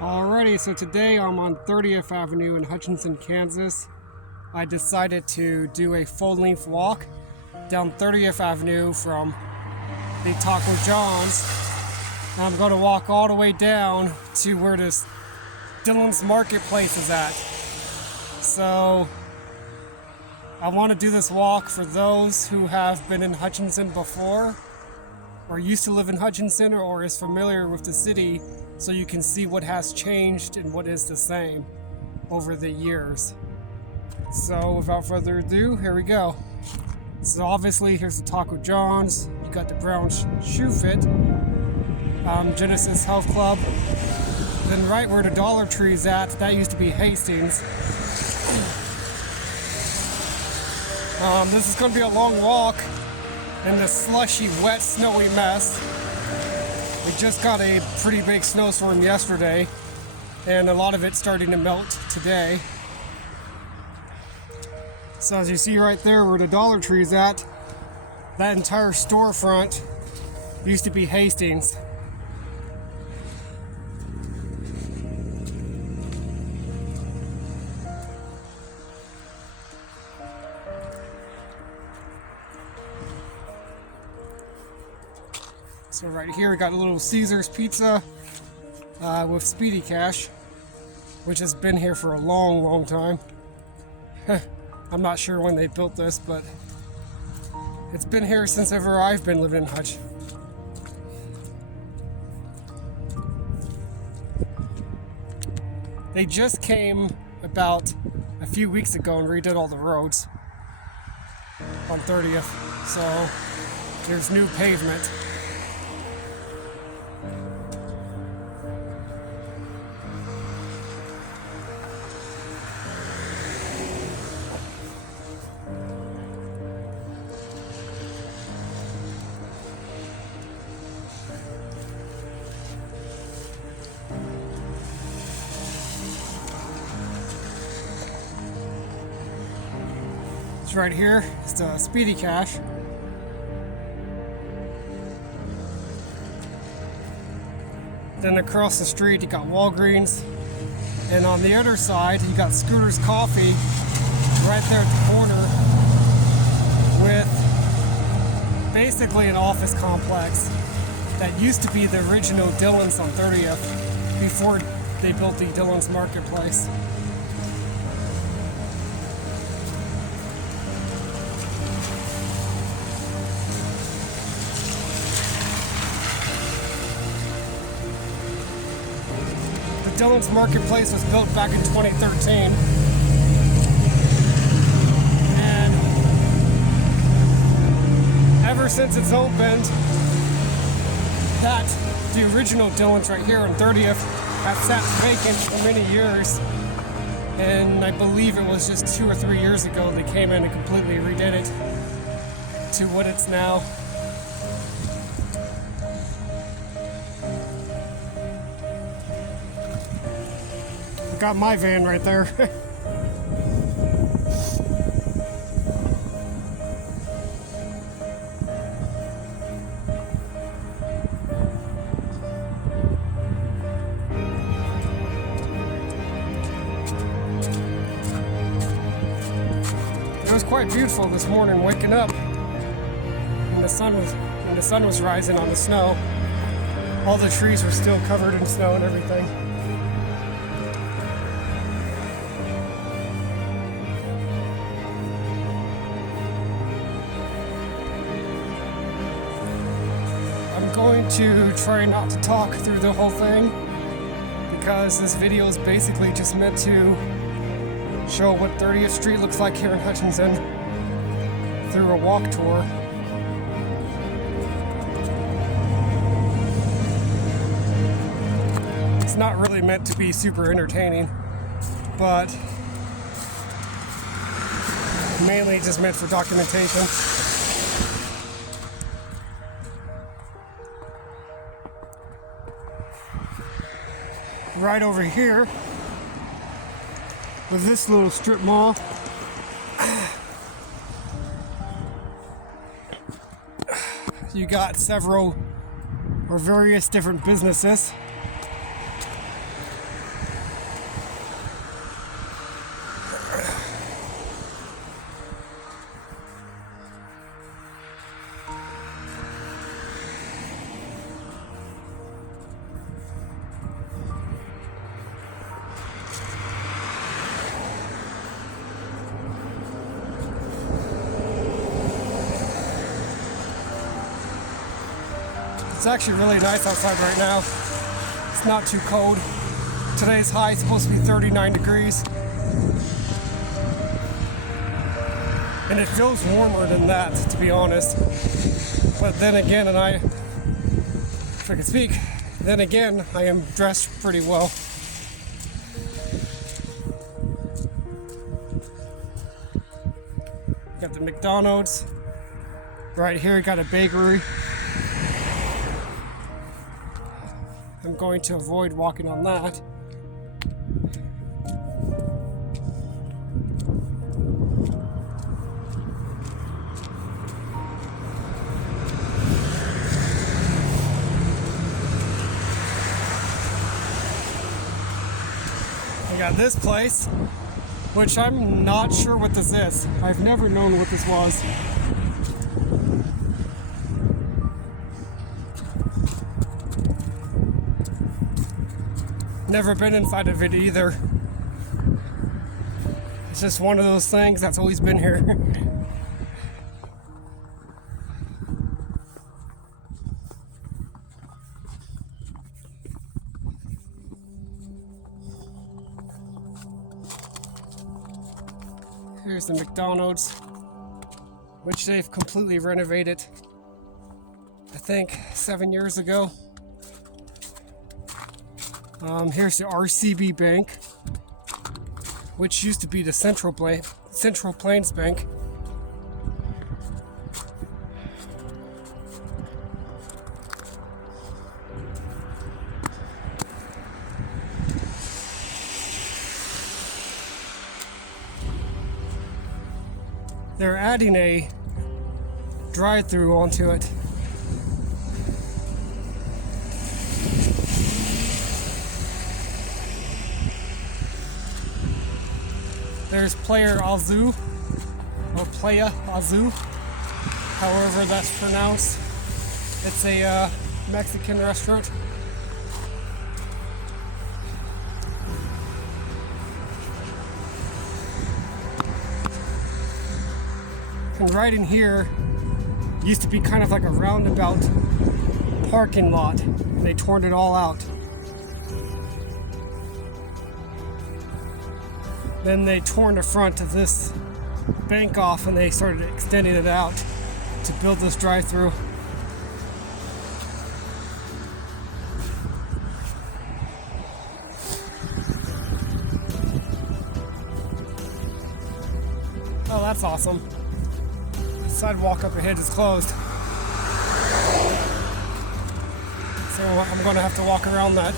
Alrighty, so today I'm on 30th Avenue in Hutchinson, Kansas. I decided to do a full-length walk down 30th Avenue from the Taco John's. And I'm going to walk all the way down to where this Dillons Marketplace is at. So I want to do this walk for those who have been in Hutchinson before, or used to live in Hutchinson, or is familiar with the city, so you can see what has changed and what is the same over the years. So without further ado, here we go. So obviously here's the Taco John's, you got the Brown Shoe Fit, Genesis Health Club, then right where the Dollar Tree is at, that used to be Hastings. This is going to be a long walk in this slushy, wet, snowy mess. We just got a pretty big snowstorm yesterday, and a lot of it's starting to melt today. So as you see right there where the Dollar Tree is at, that entire storefront used to be Hastings. So right here we got a little Caesar's Pizza with Speedy Cash, which has been here for a long time. I'm not sure when they built this, but it's been here since ever I've been living in Hutch. They just came about a few weeks ago and redid all the roads on 30th, so there's new pavement. It's right here, it's the Speedy Cash. Then across the street you got Walgreens, and on the other side you got Scooter's Coffee right there at the corner with basically an office complex that used to be the original Dillons on 30th before they built the Dillons Marketplace. Dillons Marketplace was built back in 2013, and ever since it's opened, the original Dillons right here on 30th has sat vacant for many years, and I believe it was just 2 or 3 years ago they came in and completely redid it to what it's now. Got my van right there. It was quite beautiful this morning waking up, and the sun was rising on the snow. All the trees were still covered in snow and everything. I'm going to try not to talk through the whole thing, because this video is basically just meant to show what 30th Street looks like here in Hutchinson through a walk tour. It's not really meant to be super entertaining, but mainly just meant for documentation. Right over here with this little strip mall, you got several or various different businesses. It's actually really nice outside right now. It's not too cold. Today's high is supposed to be 39 degrees. And it feels warmer than that, to be honest. But then again, if I can speak, then again, I am dressed pretty well. Got the McDonald's. Right here, got a bakery. I'm going to avoid walking on that. I got this place, which I'm not sure what this is. I've never known what this was. Never been inside of it either. It's just one of those things that's always been here. Here's the McDonald's, which they've completely renovated, I think 7 years ago. Here's the RCB Bank, which used to be the Central Plains Bank. They're adding a drive-through onto it. There's Playa Azul, or Playa Azul, however that's pronounced. It's a Mexican restaurant. And right in here used to be kind of like a roundabout parking lot, and they torn it all out. Then they torn the front of this bank off and they started extending it out to build this drive-through. Oh, that's awesome. The sidewalk up ahead is closed. So I'm going to have to walk around that.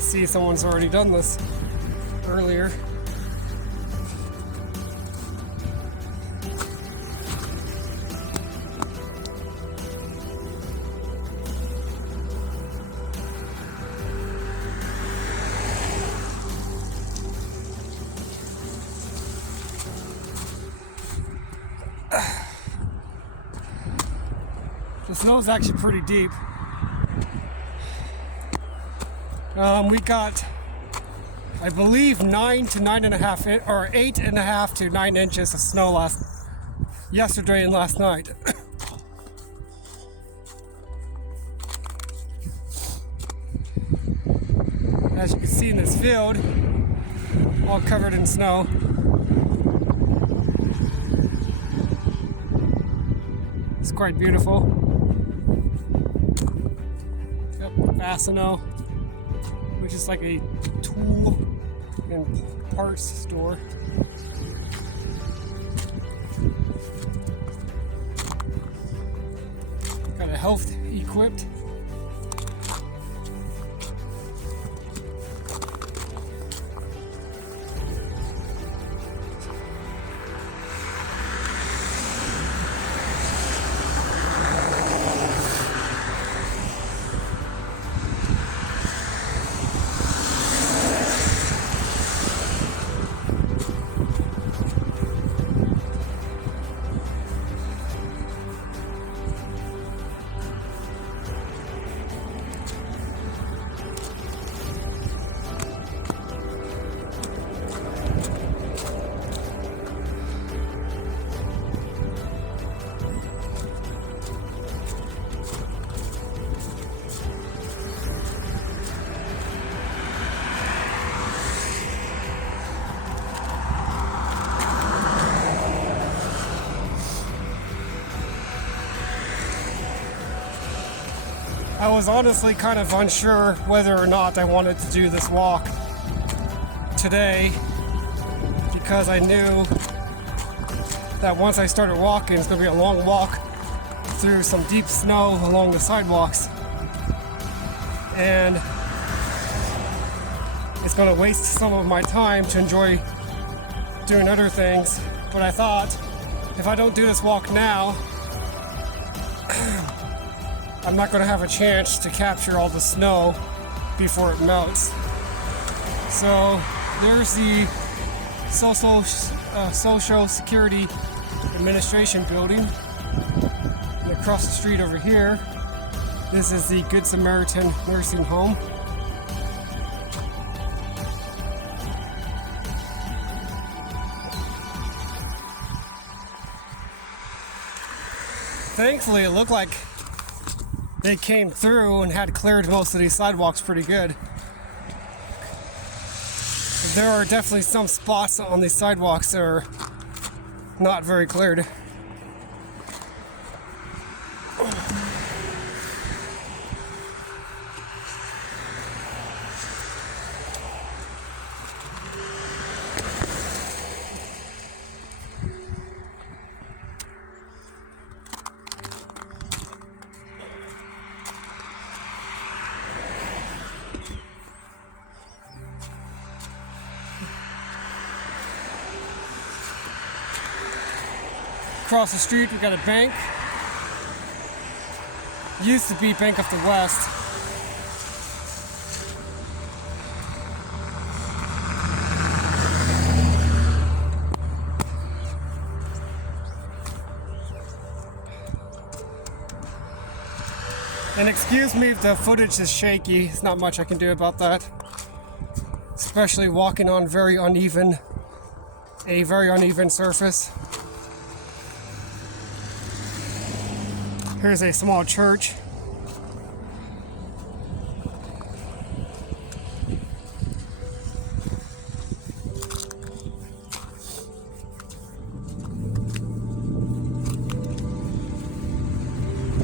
See, someone's already done this earlier. The snow's actually pretty deep. We got, I believe, 9 to 9.5, or 8.5 to 9 inches of snow yesterday and last night. As you can see in this field, all covered in snow. It's quite beautiful. Yep, Fassino, which is like a tool and parts store. Got a health equipped. I was honestly kind of unsure whether or not I wanted to do this walk today, because I knew that once I started walking, it's going to be a long walk through some deep snow along the sidewalks, and it's going to waste some of my time to enjoy doing other things. But I thought, if I don't do this walk now, I'm not going to have a chance to capture all the snow before it melts. So there's the Social Security Administration building. And across the street over here, this is the Good Samaritan nursing home. Thankfully, it looked like they came through and had cleared most of these sidewalks pretty good. There are definitely some spots on these sidewalks that are not very cleared. Across the street, we got a bank. Used to be Bank of the West. And excuse me if the footage is shaky. There's not much I can do about that. Especially walking on a very uneven surface. Here's a small church.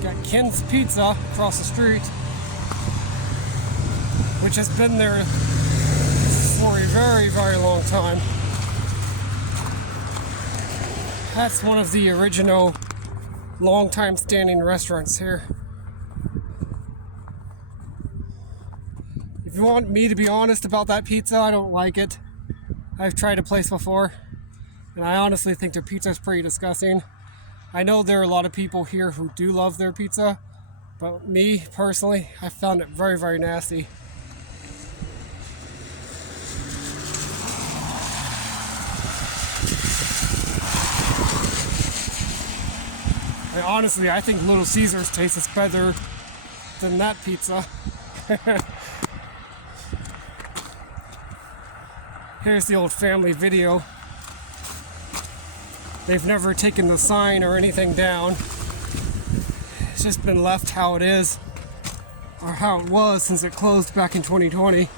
Got Ken's Pizza across the street, which has been there for a very, very long time. That's one of the original long-time standing restaurants here. If you want me to be honest about that pizza, I don't like it. I've tried a place before, and I honestly think their pizza is pretty disgusting. I know there are a lot of people here who do love their pizza, but me personally, I found it very, very nasty. Honestly, I think Little Caesars tastes better than that pizza. Here's the old family video. They've never taken the sign or anything down. It's just been left how it is, or how it was since it closed back in 2020.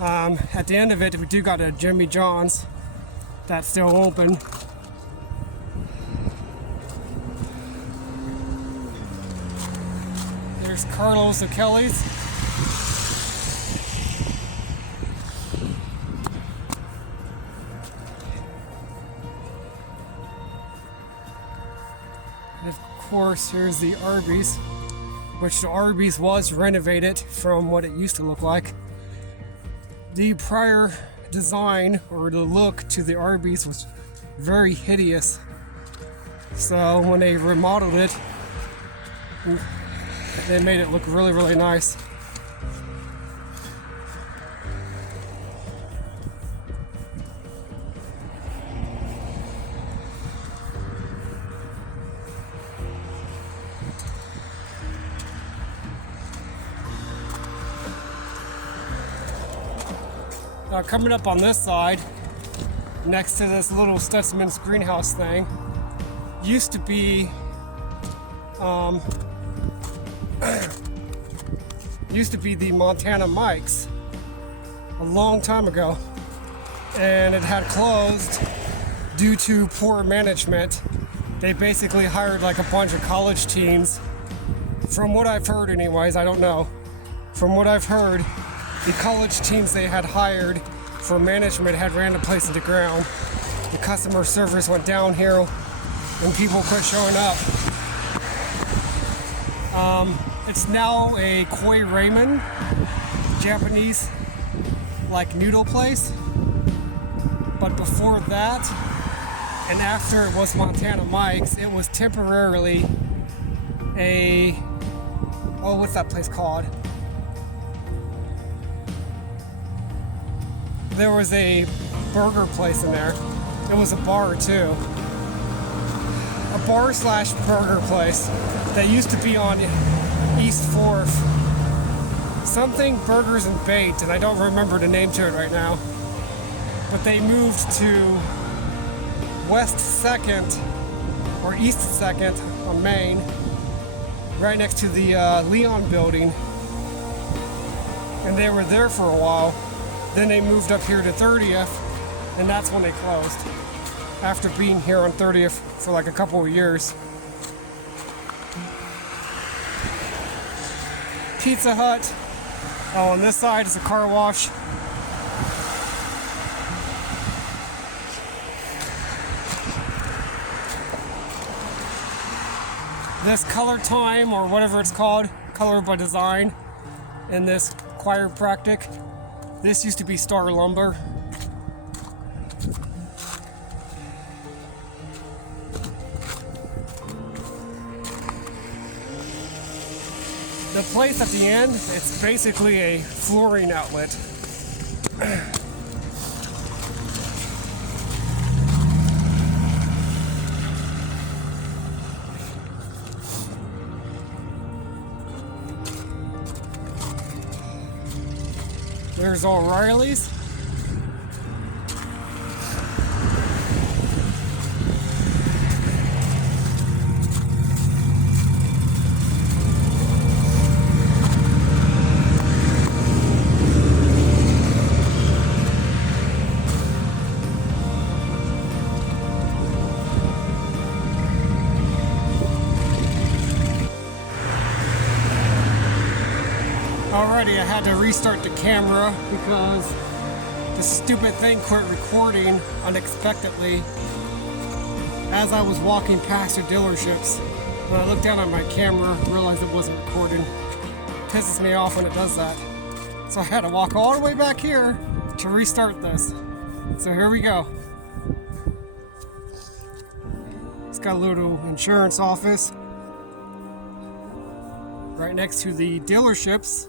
At the end of it, we do got a Jimmy John's that's still open. There's Carlos O'Kelly's. And of course, here's the Arby's, which the Arby's was renovated from what it used to look like. The prior design or the look to the Arby's was very hideous. So when they remodeled it, they made it look really, really nice. Now coming up on this side, next to this little Stutzman's greenhouse thing, used to be the Montana Mike's a long time ago, and it had closed due to poor management they basically hired like a bunch of college teens. From what I've heard anyways, I don't know. From what I've heard, the college teams they had hired for management had ran the place to the ground. The customer service went downhill and people quit showing up. It's now a koi ramen, Japanese like noodle place. But before that, and after it was Montana Mike's, it was temporarily what's that place called? There was a burger place in there. It was a bar too. A bar slash burger place that used to be on East 4th. Something Burgers and Bait, and I don't remember the name to it right now. But they moved to West 2nd or East 2nd on Main, right next to the Leon building. And they were there for a while. Then they moved up here to 30th, and that's when they closed. After being here on 30th for like a couple of years. Pizza Hut. Oh, on this side is a car wash. This Color Time, or whatever it's called, Color by Design, and this chiropractic. This used to be Star Lumber. The place at the end, it's basically a flooring outlet. There's O'Reilly's. Alrighty, I had to restart the camera because the stupid thing quit recording unexpectedly as I was walking past the dealerships. When I looked down at my camera, realized it wasn't recording. It pisses me off when it does that. So I had to walk all the way back here to restart this. So here we go. It's got a little insurance office right next to the dealerships.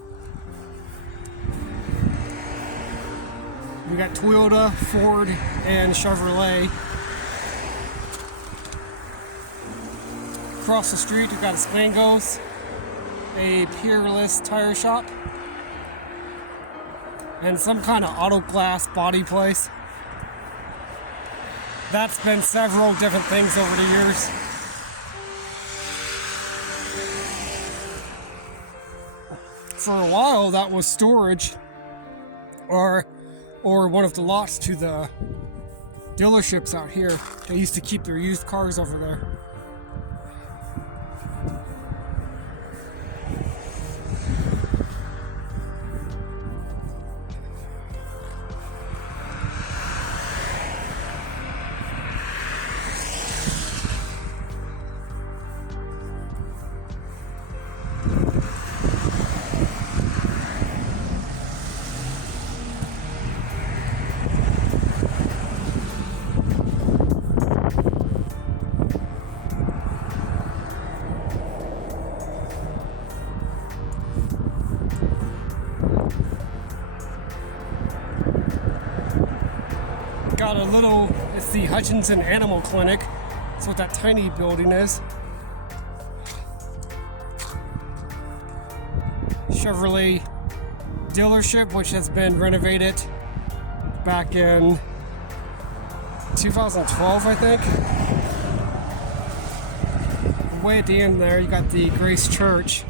We got Toyota, Ford, and Chevrolet. Across the street, we've got a Slangos, a Peerless tire shop, and some kind of auto glass body place. That's been several different things over the years. For a while, that was storage, or one of the lots to the dealerships out here. They used to keep their used cars over there. Got a little, it's the Hutchinson Animal Clinic. That's what that tiny building is. Chevrolet dealership, which has been renovated back in 2012, I think. Way at the end there, you got the Grace Church.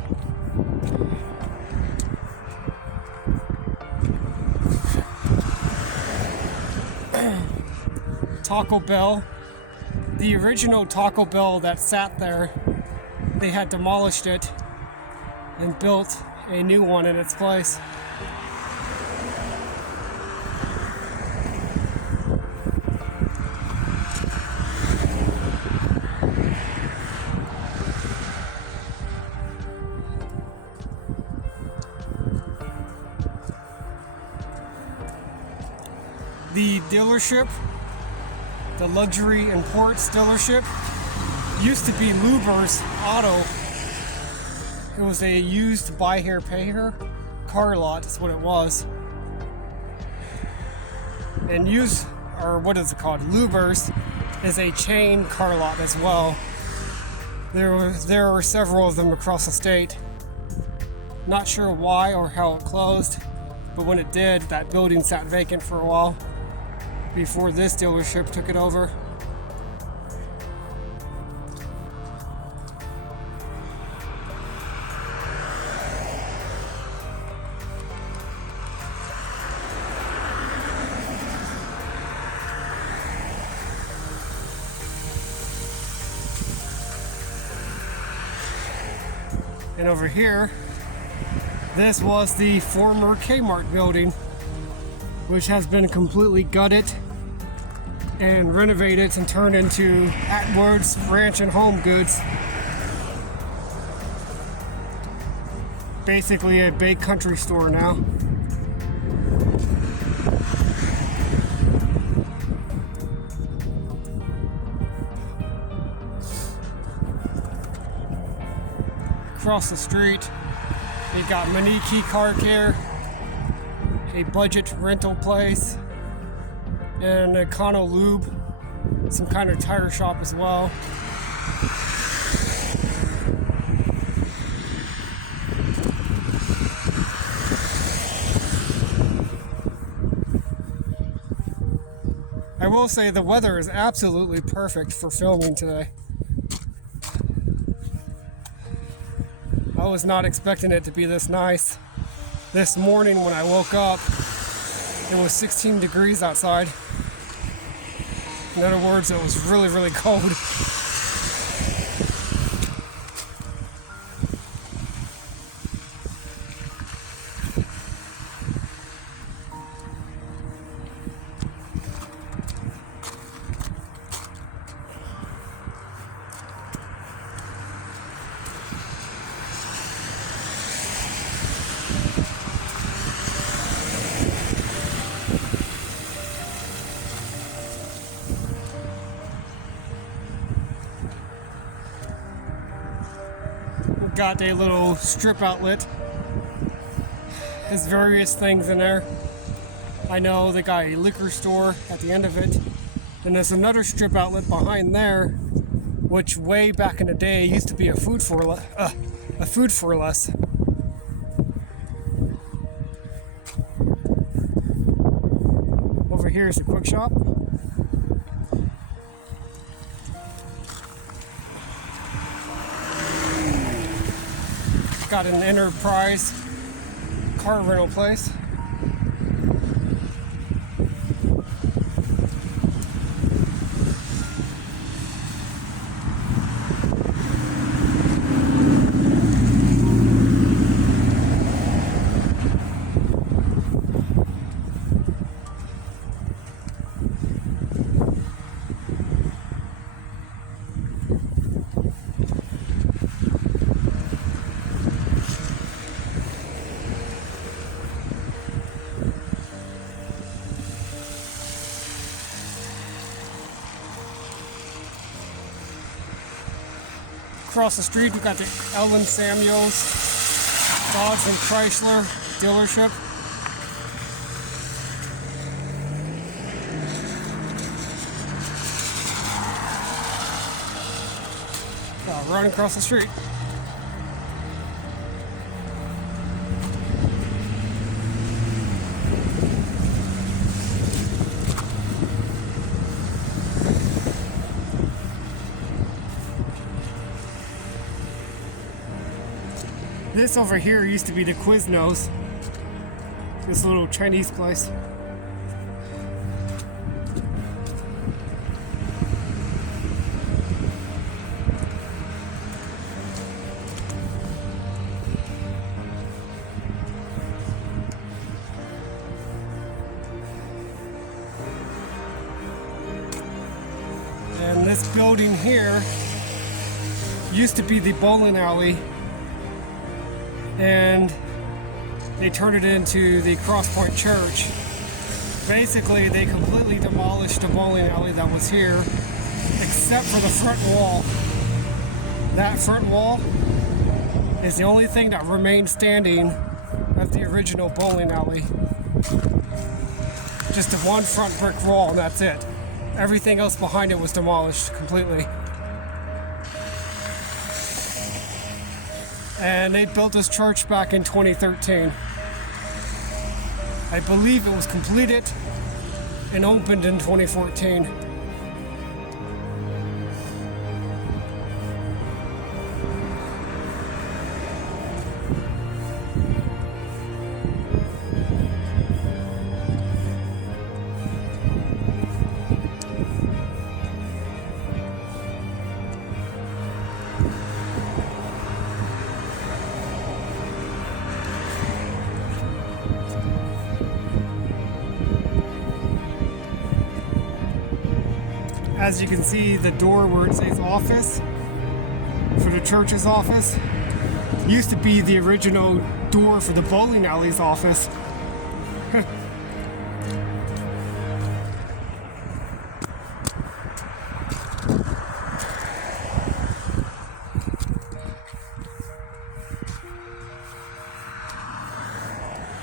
Taco Bell, The original Taco Bell that sat there, they had demolished it and built a new one in its place. The dealership, the luxury imports dealership, used to be Luber's Auto. It was a used buy here, pay here car lot, is what it was. And what is it called? Luber's is a chain car lot as well. There were several of them across the state. Not sure why or how it closed, but when it did, that building sat vacant for a while before this dealership took it over. And over here, this was the former Kmart building, which has been completely gutted and renovated and turned into Atwood's Ranch and Home Goods. Basically a big country store now. Across the street, they got Maniki Car Care, a budget rental place, and Econo Lube, some kind of tire shop as well. I will say the weather is absolutely perfect for filming today. I was not expecting it to be this nice. This morning when I woke up, it was 16 degrees outside. In other words, it was really, really cold. Got a little strip outlet. There's various things in there. I know they got a liquor store at the end of it. And there's another strip outlet behind there, which way back in the day used to be a food for less. Over here is a quick shop. Got an Enterprise car rental place. Across the street, we've got the Ellen Samuels Dodge and Chrysler dealership. Running across the street. This over here used to be the Quiznos, this little Chinese place. this building here used to be the bowling alley, and they turned it into the Crosspoint Church. Basically, they completely demolished the bowling alley that was here, except for the front wall. That front wall is the only thing that remained standing of the original bowling alley. Just the one front brick wall, and that's it. Everything else behind it was demolished completely. And they built this church back in 2013. I believe it was completed and opened in 2014. As you can see, the door where it says office for the church's office used to be the original door for the bowling alley's office.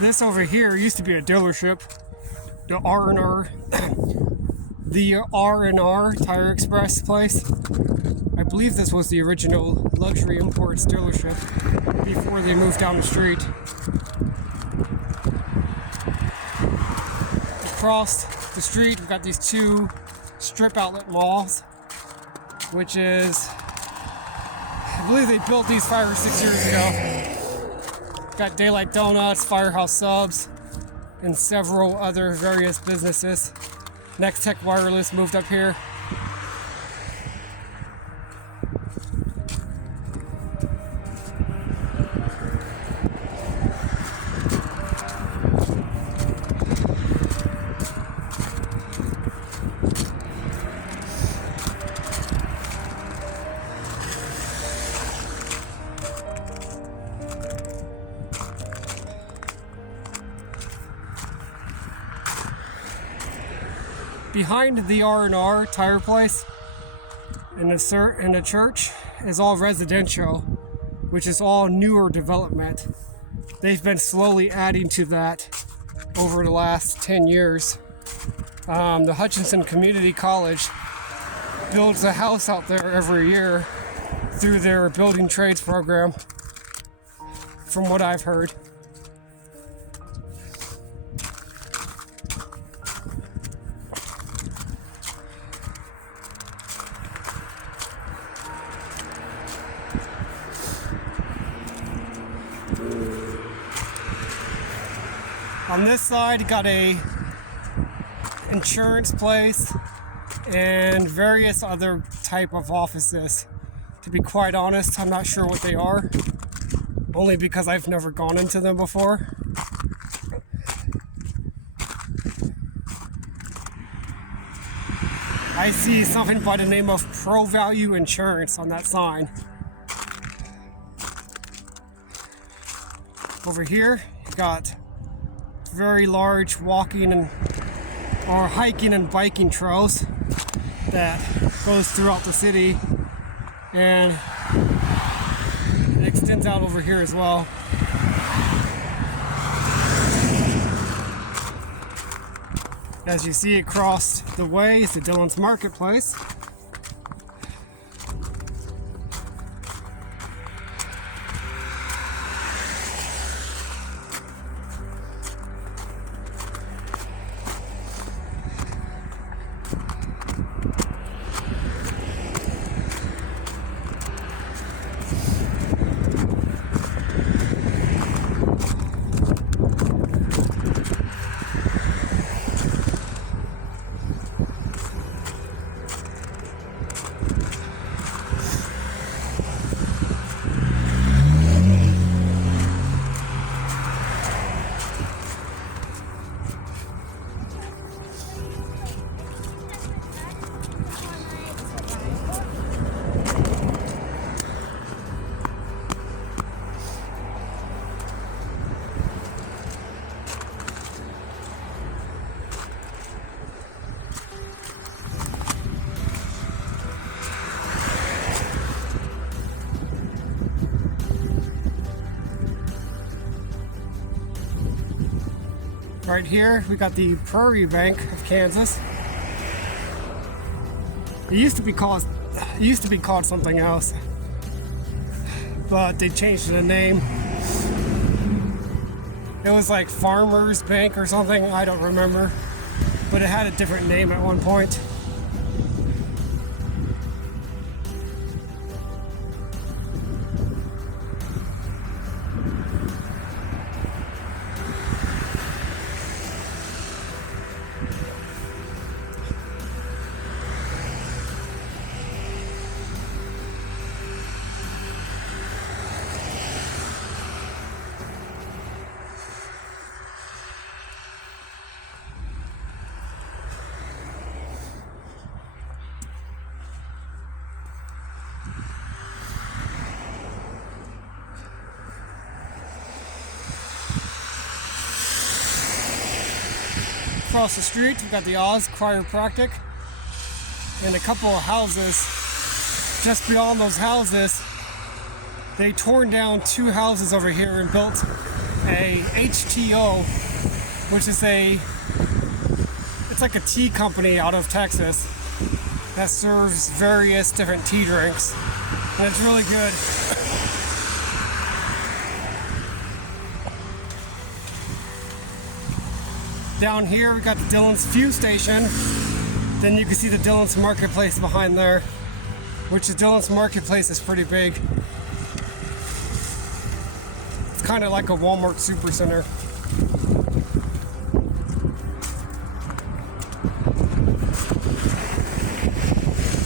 This over here used to be a dealership, the R&R. The R&R Tire Express place. I believe this was the original luxury imports dealership before they moved down the street. Across the street, we've got these two strip outlet malls, which is, I believe they built these 5 or 6 years ago. Got Daylight Donuts, Firehouse Subs, and several other various businesses. Next Tech Wireless moved up here. Behind the R&R tire place in the church is all residential, which is all newer development. They've been slowly adding to that over the last 10 years. The Hutchinson Community College builds a house out there every year through their building trades program, from what I've heard. On this side, you got a insurance place and various other type of offices. To be quite honest, I'm not sure what they are, only because I've never gone into them before. I see something by the name of Pro Value Insurance on that sign. Over here, you got very large walking or hiking and biking trails that goes throughout the city, and it extends out over here as well. As you see across the way is the Dillons Marketplace. Right here, we got the Prairie Bank of Kansas. It used to be called something else, but they changed the name. It was like Farmers Bank or something, I don't remember, but it had a different name at one point. Across the street, we've got the Oz Chiropractic and a couple of houses. Just beyond those houses, they torn down 2 houses over here and built a HTO, which is it's like a tea company out of Texas that serves various different tea drinks, and it's really good. Down here we got the Dillons fuel station. Then you can see the Dillons Marketplace behind there, which the Dillons Marketplace is pretty big. It's kind of like a Walmart supercenter.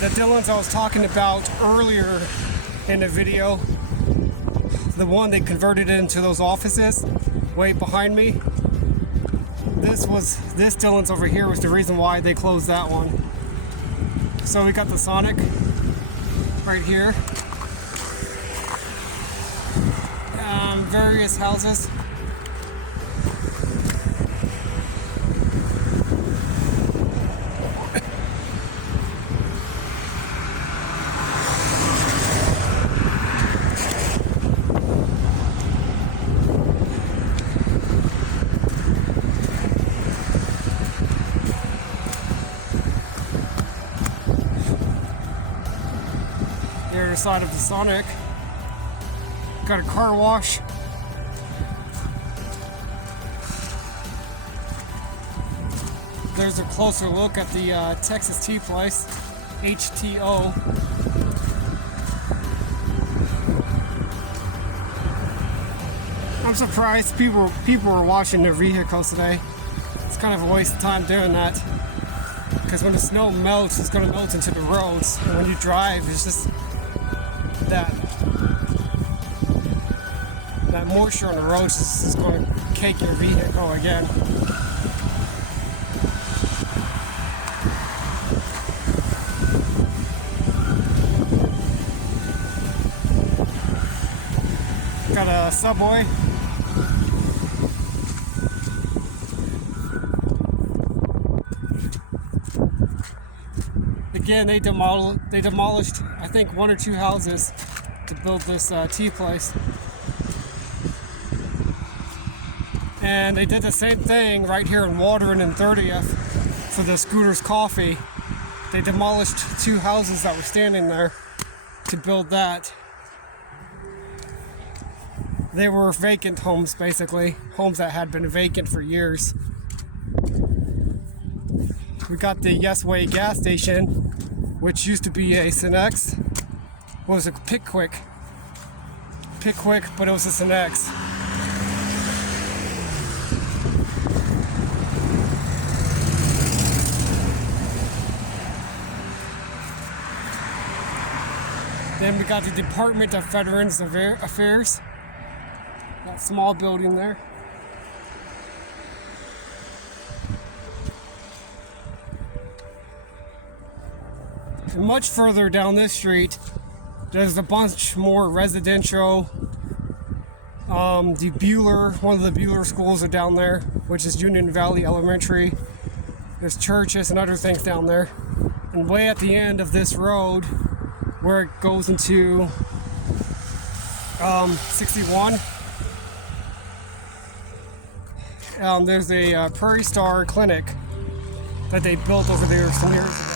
The Dillons I was talking about earlier in the video, the one they converted into those offices way behind me, this Dillons over here was the reason why they closed that one. So we got the Sonic right here. Various houses. The other side of the Sonic. Got a car wash. There's a closer look at the Texas Tea Place, HTO. I'm surprised people were washing their vehicles today. It's kind of a waste of time doing that, because when the snow melts, it's going to melt into the roads, and when you drive, it's just that moisture on the roads is going to cake your vehicle again. Got a Subway. Again, they demolished, I think, 1 or 2 houses to build this tea place. And they did the same thing right here in Watering and 30th for the Scooters Coffee. They demolished 2 houses that were standing there to build that. They were vacant homes, basically. Homes that had been vacant for years. We got the Yes Way gas station, which used to be a Cinex. What was it? Pickwick, but it was a Cinex. Then we got the Department of Veterans Affairs. That small building there. And much further down this street, there's a bunch more residential. One of the Bueller schools are down there, which is Union Valley Elementary. There's churches and other things down there. And way at the end of this road, where it goes into 61, there's a Prairie Star clinic that they built over there some years ago.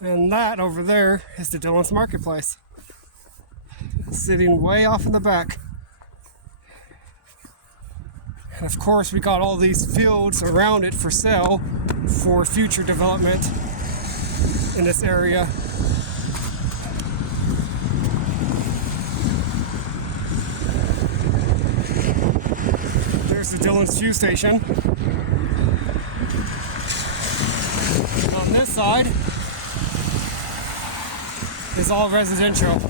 And that over there is the Dillons Marketplace, sitting way off in the back. And of course, we got all these fields around it for sale for future development in this area. There's the Dillons Fuel Station. And on this side is all residential.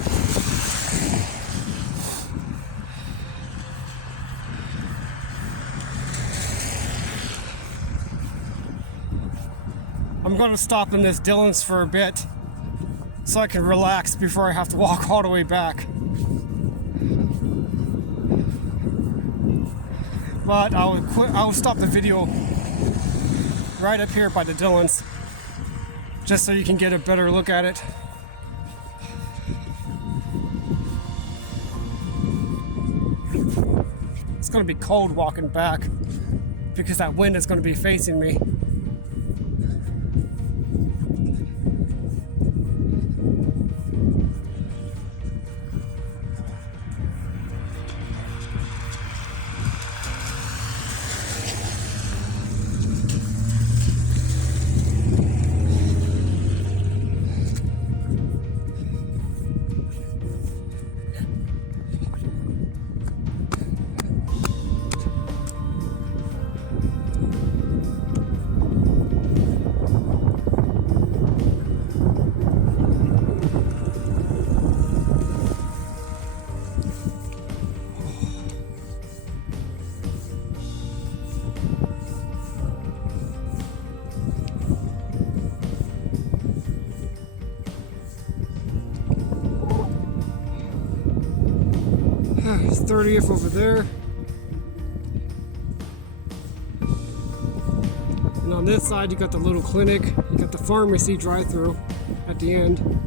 I'm going to stop in this Dillons for a bit so I can relax before I have to walk all the way back. But I'll stop the video right up here by the Dillons just so you can get a better look at it. It's going to be cold walking back because that wind is going to be facing me. It's 30th over there. And on this side you got the little clinic, you got the pharmacy drive-through at the end.